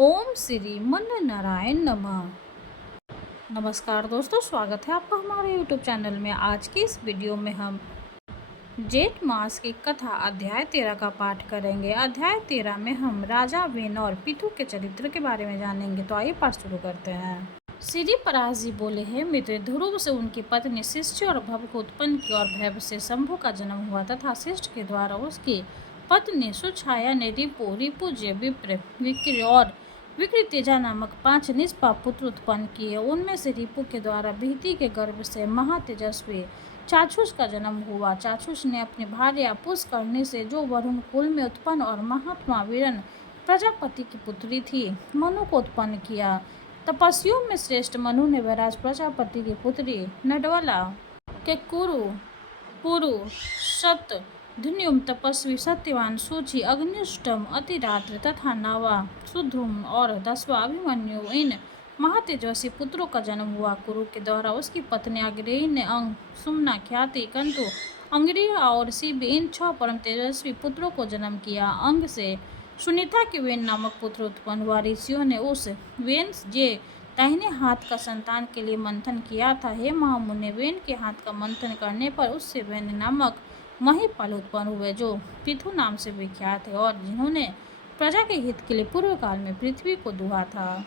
ओम श्री मन नारायण नमः। नमस्कार दोस्तों, स्वागत है आपका हमारे YouTube चैनल में। आज की इस वीडियो में हम जेठ मास की कथा अध्याय 13 का पाठ करेंगे। अध्याय 13 में हम राजा वेन और पितु के चरित्र के बारे में जानेंगे। तो आइए पाठ शुरू करते हैं। श्री पराश जी बोले, हे मित्र, ध्रुव से उनकी पत्नी शिष्य और भव को उत्पन्न की और भैव से शंभु का जन्म हुआ तथा शिष्ट के द्वारा उसकी पत्नी सुछाया ने रिपुज्य विप्र विक्र और विकृतेजा नामक 5 निष्पाप पुत्र उत्पन्न किए। उनमें से रिपु के द्वारा भीति के गर्भ से महातेजस्वी चाक्षुष का जन्म हुआ। चाक्षुष ने अपनी भार्या पुष्करणी से, जो वरुण कुल में उत्पन्न और महात्मा वीरन प्रजापति की पुत्री थी, मनु को उत्पन्न किया। तपस्वियों में श्रेष्ठ मनु ने वैराज प्रजापति की पुत्री नडवला के कुरु पुरु सत धन्युम तपस्वी सत्यवान सूची अग्निष्टम अतिरात्र तथा नावा सुध्रुम और 10वां अभिमन्यु इन महातेजस्वी पुत्रों का जन्म हुआ। कुरु के द्वारा उसकी पत्नी अग्रेय ने अंग सुमना ख्याति कंतु अंग्रिया और शिव इन 6 परम तेजस्वी पुत्रों को जन्म किया। अंग से सुनीता के वेन नामक पुत्र उत्पन्न हुआ। ऋषियों ने उस वेन जे दाहिने हाथ का संतान के लिए मंथन किया था। हे महामुनि, वेन के हाथ का मंथन करने पर उससे वेन नामक महिपाल उत्पन्न हुए, जो पितु नाम से विख्यात है और जिन्होंने प्रजा के हित के लिए पूर्व काल में पृथ्वी को दुहा था।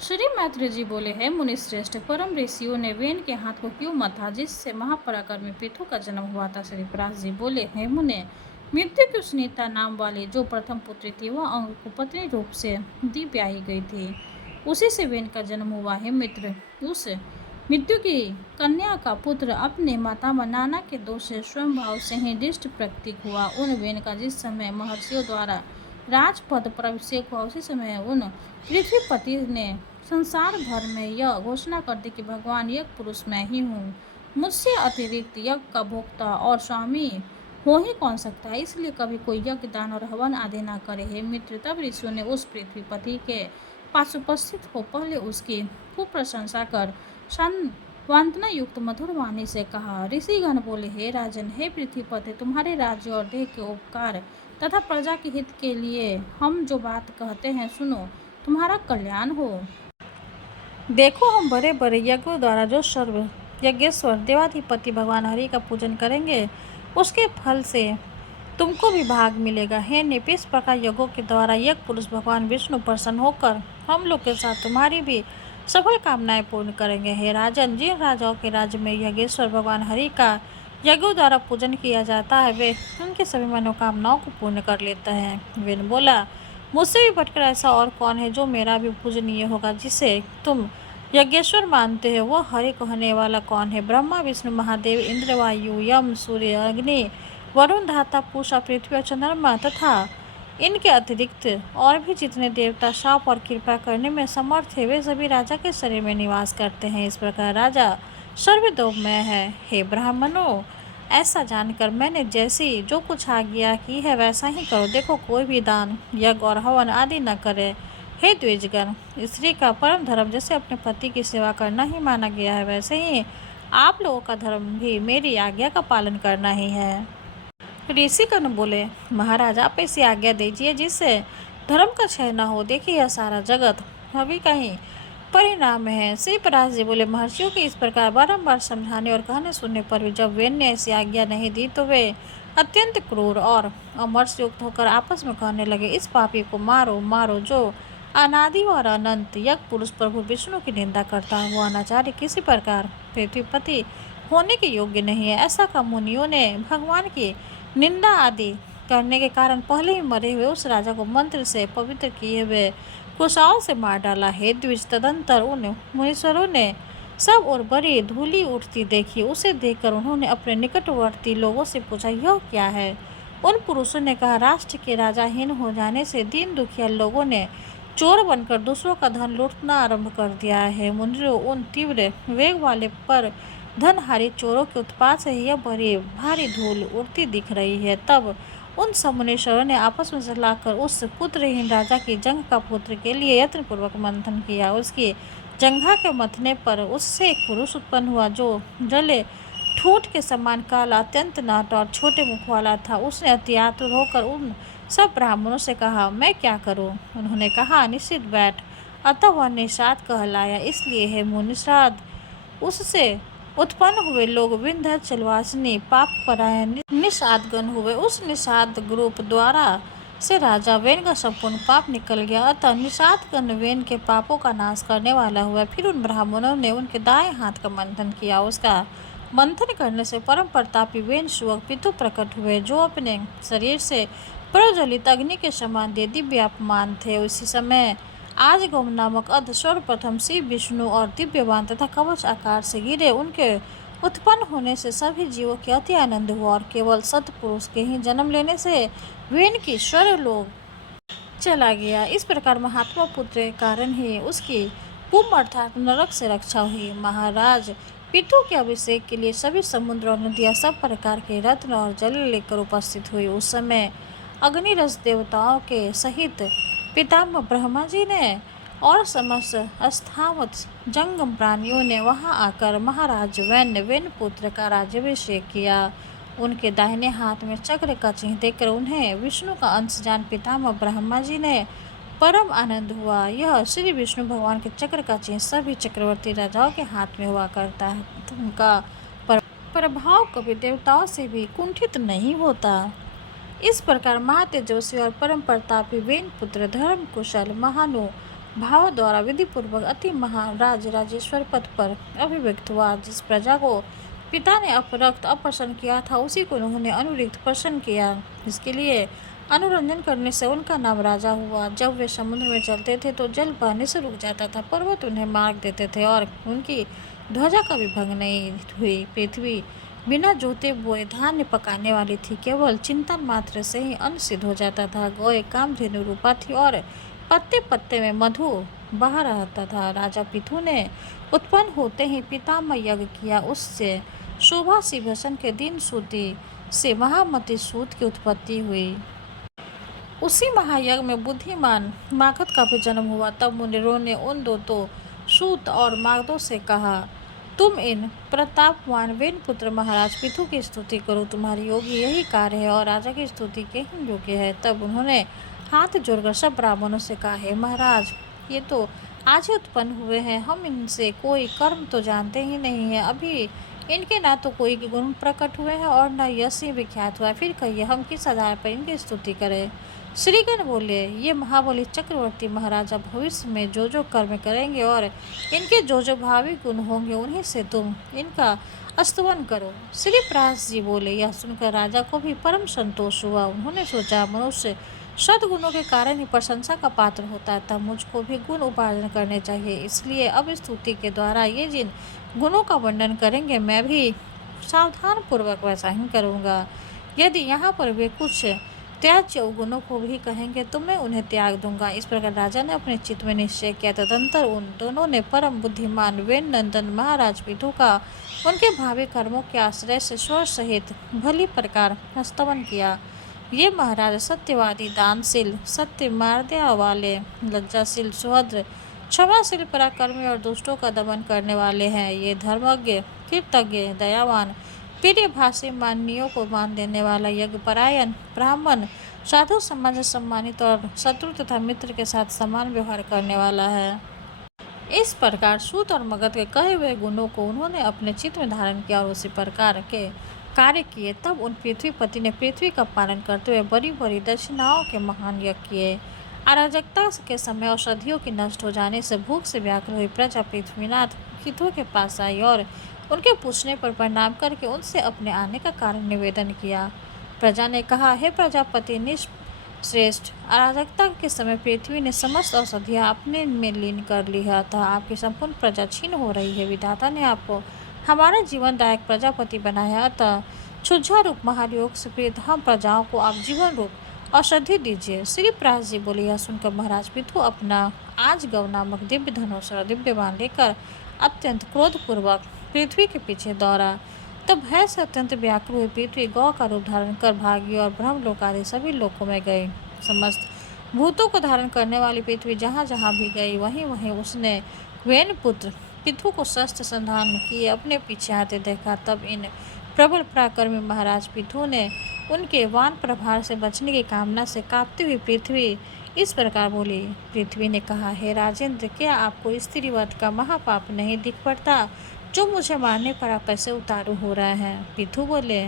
श्री मैत्री जी बोले, है मुनि श्रेष्ठ, परम ऋषियों ने वेन के हाथ को क्यों मथा, जिससे महापराक्रमी पितु का जन्म हुआ था। श्री पराश जी बोले, है मुनि, मृत्यु की सुनीता नाम वाली जो प्रथम पुत्री थी, वह अंग को पत्नी रूप से दी ब्याही गई थी, उसी से वेन का जन्म हुआ है। मित्र, उस मृत्यु की कन्या का पुत्र अपने माता नाना के दोष से स्वयं भाव से ही दृष्ट प्रतीक हुआ। उन वेन का जिस समय महर्षियों द्वारा राजपद पर अभिषेक हुआ, उसी समय उन पृथ्वीपति ने संसार भर में यह घोषणा कर दी कि भगवान यज्ञ पुरुष मैं ही हूँ, मुझसे अतिरिक्त यज्ञ का भोक्ता और स्वामी हो ही कौन सकता है, इसलिए कभी कोई यज्ञ दान और हवन आदि न करे। हे मित्र, तब ऋषियों ने उस पृथ्वीपति के पास उपस्थित हो पहले उसकी खूब प्रशंसा कर सांत्वना युक्त मधुर वाणी से कहा। ऋषिगण बोले, हे राजन, हे पृथ्वीपति, तुम्हारे राज्य और देह के उपकार तथा प्रजा के हित के लिए हम जो बात कहते हैं सुनो, तुम्हारा कल्याण हो। देखो, हम बड़े बड़े यज्ञों द्वारा जो सर्व यज्ञेश्वर देवाधिपति भगवान हरि का पूजन करेंगे, उसके फल से तुमको भी भाग मिलेगा। हे नृप, इस प्रकार यज्ञों के द्वारा यज्ञ पुरुष भगवान विष्णु प्रसन्न होकर हम लोग के साथ तुम्हारी भी सफल कामनाएं पूर्ण करेंगे। हे राजन, जिन राजाओं के राज्य में यज्ञेश्वर भगवान हरि का यज्ञों द्वारा पूजन किया जाता है, वे उनकी सभी मनोकामनाओं को पूर्ण कर लेते हैं। वेन बोला, मुझसे भी बढ़कर ऐसा और कौन है जो मेरा भी पूजनीय होगा, जिसे तुम यज्ञेश्वर मानते हो। वह हरि कहने वाला कौन है? ब्रह्मा, विष्णु, महादेव, इंद्र, वायु, यम, सूर्य, अग्नि, वरुण, धाता, पूषा, पृथ्वी और चंद्रमा तथा इनके अतिरिक्त और भी जितने देवता शाप और कृपा करने में समर्थ है, वे सभी राजा के शरीर में निवास करते हैं। इस प्रकार राजा सर्वदोमय है। हे ब्राह्मणों, ऐसा जानकर मैंने जैसी जो कुछ आज्ञा की है वैसा ही करो। देखो, कोई भी दान, यज्ञ और हवन आदि न करे। हे द्विजगण, स्त्री का परम धर्म जैसे अपने पति की सेवा करना ही माना गया है, वैसे ही आप लोगों का धर्म भी मेरी आज्ञा का पालन करना ही है। ऋषिगण बोले, महाराज, आप ऐसी आज्ञा दीजिए जिससे धर्म का क्षय न हो। देखिए, यह सारा जगत अभी का ही परिणाम है। श्री पराश जी बोले, महर्षियों के इस प्रकार बारंबार समझाने और कहने सुनने पर भी जब वेन ने ऐसी आज्ञा नहीं दी, तो वे अत्यंत क्रूर और अमर्ष युक्त होकर आपस में कहने लगे, इस पापी को मारो मारो, जो अनादि और अनंत यज्ञ पुरुष प्रभु विष्णु की निंदा करता है। वो अनाचार्य किसी प्रकार पृथ्वीपति होने के योग्य नहीं है। ऐसा का मुनियों ने भगवान की निंदा आदि करने के कारण पहले ही मरे हुए उस राजा को मंत्र से पवित्र किए हुए कुशाओं से मार डाला। हे द्विज, तदंतर उन मुनीश्वरों ने सब और बड़ी धूली उठती देखी। उसे देखकर उन्होंने अपने निकटवर्ती लोगों से पूछा, यह क्या है? उन पुरुषों ने कहा, राष्ट्र के राजाहीन हो जाने से दीन दुखिया लोगों ने चोर बनकर दूसरों का धन लूटना आरंभ कर दिया है। मुनियों, उन तीव्र वेग वाले पर धनहारी चोरों के उत्पात से यह बड़ी भारी धूल उड़ती दिख रही है। तब उन सब मुनीश्वरों ने आपस में सलाह कर उस पुत्रहीन राजा की जंग का पुत्र के लिए यत्नपूर्वक मंथन किया। उसकी जंघा के मथने पर उससे एक पुरुष उत्पन्न हुआ, जो जले ठूठ के समान काला, अत्यंत नाट और छोटे मुख वाला था। उसने अति आतुर होकर उन सब ब्राह्मणों से कहा, मैं क्या करूं? उन्होंने कहा, निश्चित बैठ। अतः वह निषाद कहलाया, इसलिए है मुनिषाद। उससे उत्पन्न हुए लोग विंध्याचलवासिनी पापपरायण निषादगण हुए। उस निषाद ग्रुप द्वारा से राजा वेन का संपूर्ण पाप निकल गया। अतः निषादगण वेन के पापों का नाश करने वाला हुआ। फिर उन ब्राह्मणों ने उनके दाएं हाथ का मंथन किया। उसका मंथन करने से परम प्रतापी वेन शुवक पितु प्रकट हुए, जो अपने शरीर से प्रज्वलित अग्नि के समान दिव्यापमान थे। उसी समय आज गौम नामक अध सर्वप्रथम शिव विष्णु और दिव्यवान तथा कवच आकार से गिरे। उनके उत्पन्न होने से सभी जीवों के अति आनंद हुआ और केवल सत्पुरुष के ही जन्म लेने से वेन की स्वर्गलोक चला गया। इस प्रकार महात्मा पुत्र के कारण ही उसकी पुम अर्थात नरक से रक्षा हुई। महाराज पितु के अभिषेक के लिए सभी समुद्र और नदियाँ सब प्रकार के रत्न और जल लेकर उपस्थित हुई। उस समय अग्निरस देवताओं के सहित पितामह ब्रह्मा जी ने और समस्त अस्थावत जंगम प्राणियों ने वहां आकर महाराज वेन पुत्र का राज्याभिषेक किया। उनके दाहिने हाथ में चक्र का चिन्ह देखकर उन्हें विष्णु का अंश जान पितामह ब्रह्मा जी ने परम आनंद हुआ। यह श्री विष्णु भगवान के चक्र का चिन्ह सभी चक्रवर्ती राजाओं के हाथ में हुआ करता है। उनका प्रभाव कभी देवताओं से भी कुंठित नहीं होता। इस प्रकार महातेजस्वी और परम प्रतापी वेन पुत्र धर्म कुशल महानुभाव द्वारा विधि पूर्वक अति महाराज राजेश्वर पद पर अभिव्यक्त हुआ। जिस प्रजा को पिता ने अपरक्त अप्रसन्न किया था, उसी को उन्होंने अनुरिक्त प्रसन्न किया, जिसके लिए अनुरंजन करने से उनका नाम राजा हुआ। जब वे समुद्र में चलते थे तो जल बहने से रुक जाता था, पर्वत उन्हें मार्ग देते थे और उनकी ध्वजा कभी भंग नहीं हुई। पृथ्वी बिना जोते बोए धान्य पकाने वाली थी, केवल चिंतन मात्र से ही अन्न सिद्ध हो जाता था। गौ कामधेनु रूपा थी और पत्ते पत्ते में मधु बह रहता था। राजा पितु ने उत्पन्न होते ही पितामह यज्ञ किया। उससे शोभा सिंहासन के दिन सूती से महामती सूत की उत्पत्ति हुई। उसी महायज्ञ में बुद्धिमान मागध का भी जन्म हुआ। तब मुनिरों ने उन दो तो सूत और मागधों से कहा, तुम इन प्रतापवान वेन पुत्र महाराज पितु की स्तुति करो, तुम्हारी योगी यही कार्य है और राजा की स्तुति के ही योग्य है। तब उन्होंने हाथ जोड़कर सब ब्राह्मणों से कहा, हे महाराज, ये तो आज ही उत्पन्न हुए हैं, हम इनसे कोई कर्म तो जानते ही नहीं है। अभी इनके ना तो कोई गुण प्रकट हुए हैं और न यश ही विख्यात हुआ, फिर कहिए हम किस आधार पर इनकी स्तुति करें। श्रीगण बोले, ये महाबली चक्रवर्ती महाराजा भविष्य में जो जो कर्म करेंगे और इनके जो जो भावी गुण होंगे, उन्हीं से तुम इनका स्तवन करो। श्री प्रास जी बोले, यह सुनकर राजा को भी परम संतोष हुआ। उन्होंने सोचा, मनुष्य सद्गुणों के कारण ही प्रशंसा का पात्र होता है, तब मुझको भी गुण उपार्जन करने चाहिए। इसलिए अब स्तुति के द्वारा ये जिन गुणों का वर्णन करेंगे, मैं भी सावधान पूर्वक वैसा ही करूँगा। यदि यहाँ पर वे कुछ त्याज्य गुणों को भी कहेंगे तो मैं उन्हें त्याग दूंगा। इस प्रकार राजा ने अपने चित्त में निश्चय किया। तदंतर उन दोनों ने परम बुद्धिमान वेन नंदन महाराज पितु का उनके भावी कर्मों के आश्रय से स्वर सहित भली प्रकार स्तवन किया। ये महाराज सत्यवादी, दानशील, सत्य मार्दया वाले, लज्जाशील, सुहृद, क्षमाशील, पराक्रमी और दुष्टों का दमन करने वाले हैं। ये धर्मज्ञ, कृतज्ञ, दयावान, प्रिय भाषी, माननीयों को मान देने वाला, यज्ञ परायण, ब्राह्मण, साधु समाज सम्मानित और शत्रु तथा मित्र के साथ समान व्यवहार करने वाला है। इस प्रकार सूत और मगध के कहे हुए गुणों को उन्होंने अपने चित्त में धारण किया और उसी प्रकार के कार्य किए। तब उन पृथ्वीपति ने पृथ्वी का पालन करते हुए बड़ी बड़ी दक्षिणाओं के महान यज्ञ किए। अराजकता के समय औषधियों के नष्ट हो जाने से भूख से व्याकुल हुई प्रजा पृथ्वीनाथ पितु के पास आई और उनके पूछने पर प्रणाम करके उनसे अपने आने का कारण निवेदन किया। प्रजा ने कहा, हे प्रजापति निश्रेष्ठ, अराजकता के समय पृथ्वी ने समस्त औषधियाँ अपने में लीन कर ली है, अतः आपकी संपूर्ण प्रजा छीन हो रही है। विधाता ने आपको हमारा जीवनदायक प्रजापति बनाया, अतः क्षुधा रूप महायोग से प्रेरित हम प्रजाओं को आप जीवन रूप औषधि दीजिए। श्री प्रास जी बोले, यह सुनकर महाराज पितु अपना आज गव नामक दिव्य धनुष और दिव्य बाण लेकर अत्यंत क्रोधपूर्वक पृथ्वी के पीछे दौड़ा। तब भय से अत्यंत व्याकुल हुई पृथ्वी गौ का रूप धारण कर भागी और ब्रह्मलोक आदि सभी लोकों में गई। समस्त भूतों को धारण करने वाली पृथ्वी जहाँ जहाँ भी गई, वहीं वहीं उसने वेन पुत्र पितु को शस्त्र संधान किए अपने पीछे आते देखा। तब इन प्रबल पराक्रमी महाराज पितु ने उनके वान प्रभार से बचने की कामना से कांपती हुई पृथ्वी इस प्रकार बोली। पृथ्वी ने कहा, हे राजेंद्र, क्या आपको स्त्रीवध का महापाप नहीं दिख पड़ता जो मुझे मारने पर आप ऐसे उतारू हो रहा है? पृथु बोले,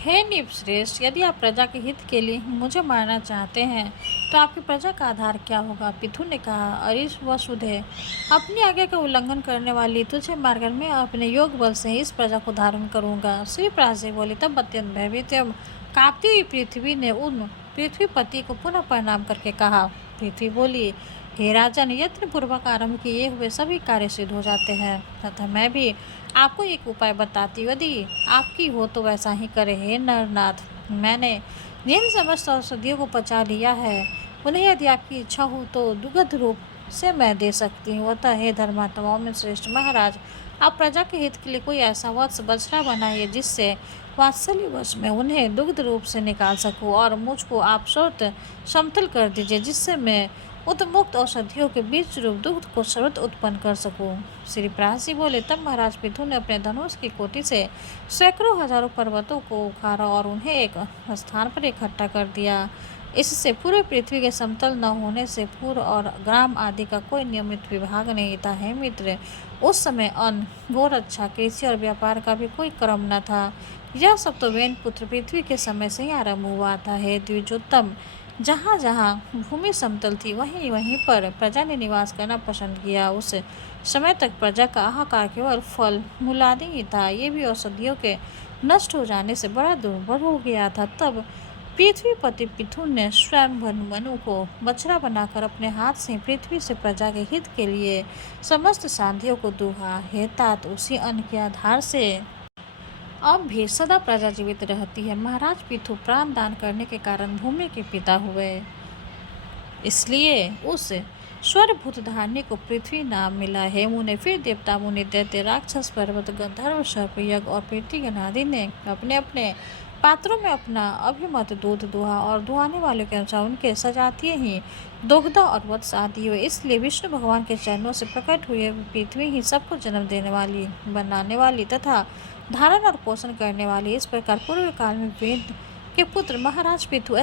हे निपश्रेष्ठ, यदि आप प्रजा के हित के लिए मुझे मारना चाहते हैं तो आपकी प्रजा का आधार क्या होगा? पृथु ने कहा, अरे वसुधे, अपनी आज्ञा का उल्लंघन करने वाली तुझे मारकर मैं अपने योग बल से इस प्रजा को धारण करूंगा। श्री प्राची बोली। तब अत्यंत भयभीत एवं कांपती हुई पृथ्वी ने उन पृथ्वीपति को पुनः प्रणाम करके कहा। पृथ्वी बोली, हे राजन, यत्न पूर्वक आरंभ किए हुए सभी कार्य सिद्ध हो जाते हैं, तथा मैं भी आपको एक उपाय बताती हूँ, यदि आपकी हो तो वैसा ही करे। हे नरनाथ, मैंने जिन समस्त औषधियों को पचा लिया है उन्हें यदि आपकी इच्छा हो तो दुग्ध रूप से मैं दे सकती हूँ। अतः हे धर्मात्माओं में श्रेष्ठ महाराज, आप प्रजा के हित के लिए कोई ऐसा वत्स बछड़ा बनाइए जिससे वात्सल्यवश में उन्हें दुग्ध रूप से निकाल सकूं, और मुझको आप स्रोत समतल कर दीजिए जिससे मैं उन्मुक्त औषधियों के बीच रूप दुग्ध को सर्वत उत्पन्न कर सकूं। श्री प्राची बोले। तब महाराज पृथु ने अपने धनुष की कोटि से सैकड़ों हजारों पर्वतों को उखाड़ा और उन्हें एक स्थान पर इकट्ठा कर दिया। इससे पूरे पृथ्वी के समतल न होने से पूर्व और ग्राम आदि का कोई नियमित विभाग नहीं था। हे मित्र, उस समय अन्न, गोरक्षा, कृषि और व्यापार का भी कोई क्रम न था। यह सब तो वेन पुत्र पृथ्वी के समय से ही आरंभ हुआ था। हे द्विजोत्तम, जहाँ जहाँ भूमि समतल थी वहीं वहीं पर प्रजा ने निवास करना पसंद किया। उस समय तक प्रजा का आहार केवल फल मूलादि ही था। ये भी औषधियों के नष्ट हो जाने से बड़ा दुर्बल हो गया था। तब पृथ्वीपति पृथु ने स्वयं मनु को बछड़ा बनाकर अपने हाथ से पृथ्वी से प्रजा के हित के लिए समस्त साधियों को दुहा। हे तात, उसी अन्न के आधार से अब भी सदा प्रजा जीवित रहती है। महाराज पृथु प्राण दान करने के कारण भूमि के पिता हुए, इसलिए उस स्वरभूत धान्य को पृथ्वी नाम मिला है। मुने फिर देवता, मुनि, दैत्य, राक्षस, पर्वत, गंधर्व, सर्प, यज्ञ और पृथ्वीगण आदि ने अपने अपने पात्रों में अपना अभिमत दूध दुहा, और दुहाने वालों के अनुसार उनके सजातीय ही दुग्धा और वत्स आदि हुए। इसलिए विष्णु भगवान के चरणों से प्रकट हुए पृथ्वी ही सबको जन्म देने वाली, बनाने वाली तथा धारण और पोषण करने वाली। इस प्रकार पूर्व काल में वेद के पुत्र महाराज पृथु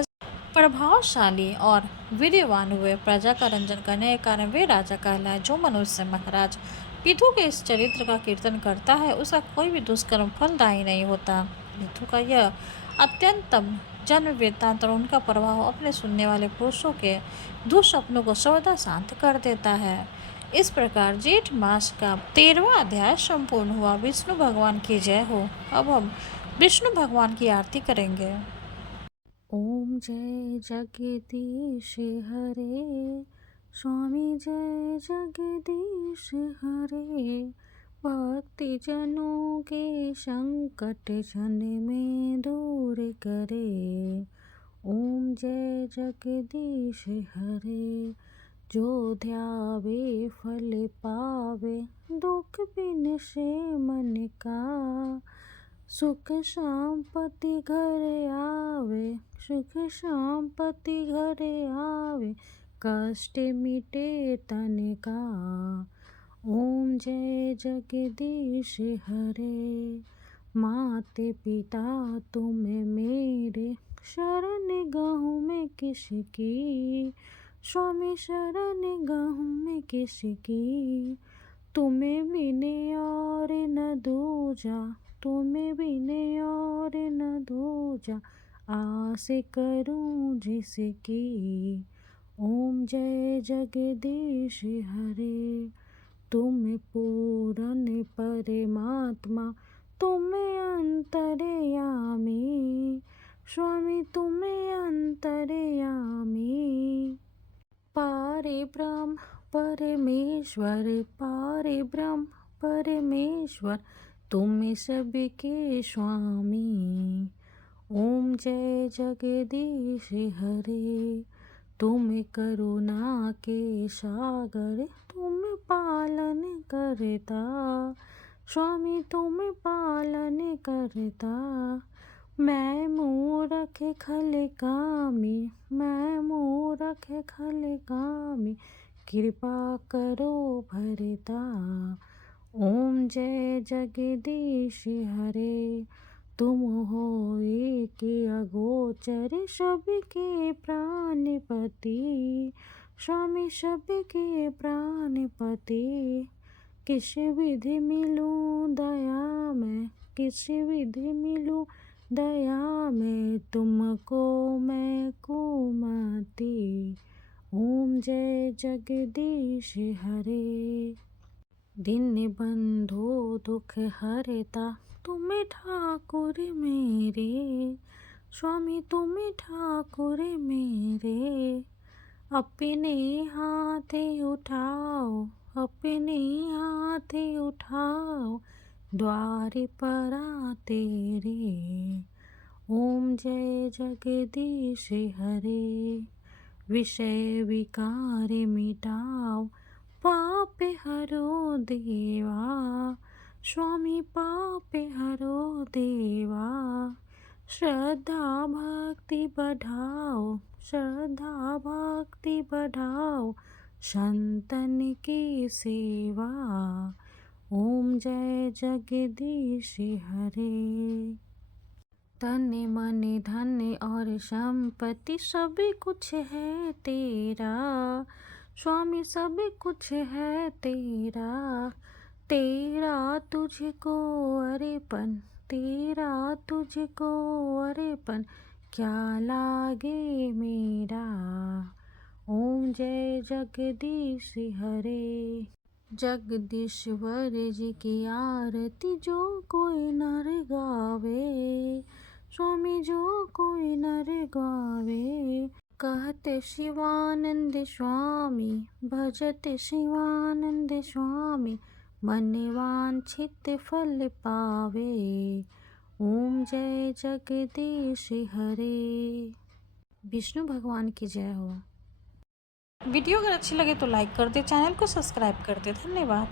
प्रभावशाली और वीर्यवान हुए। प्रजा का रंजन करने के कारण वे राजा कहलाए। जो मनुष्य महाराज पृथु के इस चरित्र का कीर्तन करता है उसका कोई भी दुष्कर्म फलदायी नहीं होता। पृथु का यह अत्यंतम जन्म वृत्तांत और उनका प्रभाव अपने सुनने वाले पुरुषों के दुस्वप्नों को सर्वदा शांत कर देता है। इस प्रकार जेठ मास का 13वां अध्याय संपूर्ण हुआ। विष्णु भगवान की जय हो। अब हम विष्णु भगवान की आरती करेंगे। ओम जय जगदीश हरे, स्वामी जय जगदीश हरे, भक्ति जनों के संकट क्षण में दूर करे। ओम जय जगदीश हरे, जो ध्यावे फल पावे, दुख बिन से मन का, सुख शांपति घर आवे, सुख शांपति घर आवे, कष्ट मिटे तन का। ओम जय जगदीश हरे, माते पिता तुम मेरे, शरण गहूँ में किसकी, स्वामी शरण गहूँ में किसकी, तुम्हें बिने और न दूजा, तुम्हें बिने और न दूजा, आस करूं जिसकी। ओम जय जगदीश हरे, तुम पूर्ण परमात्मा, तुम अंतर्यामी, स्वामी तुम अंतर्यामी। पारे ब्रह्म परमेश्वर, पारे ब्रह्म परमेश्वर, तुम सबके स्वामी। ओम जय जगदीश हरे, तुम करुणा के सागर, तुम पालन करता, स्वामी तुम पालन करता। मैं मूरख खल कामी, मैं मूरख खल कामी, कृपा करो भरता। ओम जय जगदीश हरे, तुम हो एक अगोचर सबके प्राणपति, स्वामी सबके प्राणपति। किस विधि मिलूं दया में, किस विधि मिलूं दया में, तुमको मैं कुमति। ओम जय जगदीश हरे। दीन बंधु दुख हरता, तुम ठाकुर मेरे, स्वामी तुम ठाकुर मेरे। अपने हाथ उठाओ, अपने हाथ उठाओ, द्वार पर तेरे। ओम जय जगदीश हरे। विषय विकार मिटाओ, पाप हरो देवा, स्वामी पाप हरो देवा। श्रद्धा भक्ति बढ़ाओ, श्रद्धा भक्ति बढ़ाओ, संतन की सेवा। ओम जय जगदीश हरे। तन मन धन और संपत्ति सब कुछ है तेरा, स्वामी सब कुछ है तेरा। तेरा तुझको अर्पण, तेरा तुझको अर्पण, क्या लागे मेरा। ओम जय जगदीश हरे। जगदीश्वर जी की आरती जो कोई नर गावे, स्वामी जो कोई नर गावे। कहते शिवानंद स्वामी, भजते शिवानंद स्वामी, मन वांछित फल पावे। ओम जय जगदीश हरे। विष्णु भगवान की जय हो। वीडियो अगर अच्छी लगे तो लाइक कर दे, चैनल को सब्सक्राइब कर दे। धन्यवाद।